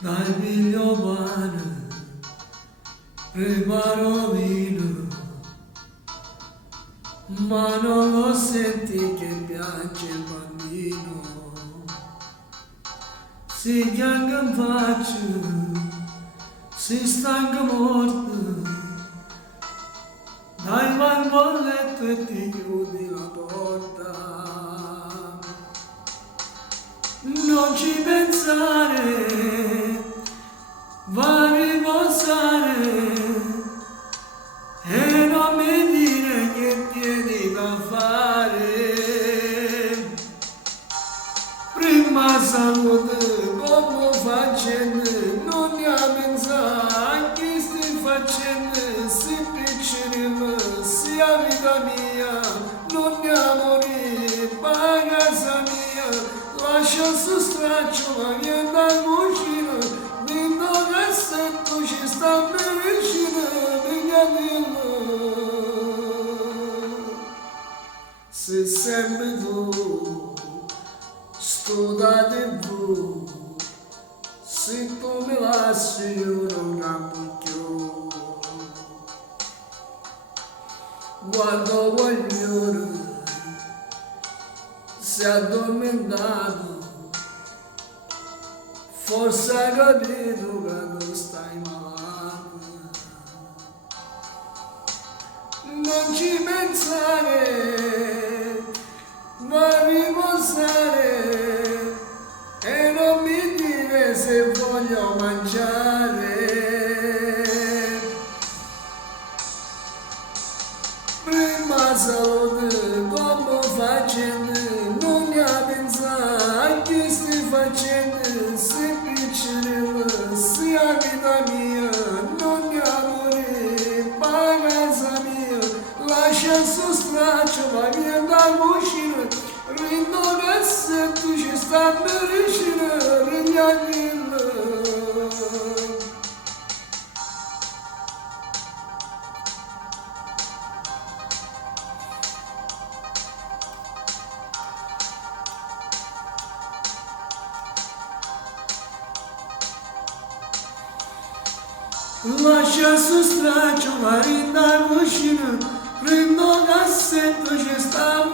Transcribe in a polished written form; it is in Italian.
Dal miglio pane preparo vino, ma non lo senti che piange il bambino. Si pianga in faccia, si stanca morto, dai vai in bolletto e ti chiudi la porta. Non ci pensare, va a riposare e non mi dire che tieni da fare. Prima salute come facendo, non ne ha pensato che stai facendo, si piccino, sia vita mia, non ne ha morire, pa casa mia. Lascia su straccio, ma viene dal vicino, dentro cassetto ci sta vicino, pigliatino. Se sempre tu, sto da TV, se tu mi lasci io non campo più. Quando voglio si è addormentato, forse hai capito che tu stai malato. Non ci pensare, ma riposare e non mi dire se voglio mangiare. Prima salute come facendo, non ne ha pensato che stai facendo, se piccino, sia vita mia, non ne ha morire, pa casa mia, lascia su straccio, ma viene dal vicino, rindo cassetto ci sta vicino, rigliandillo. Lascia su straccio, ma rinda vicino, prendo cassetto, ci sta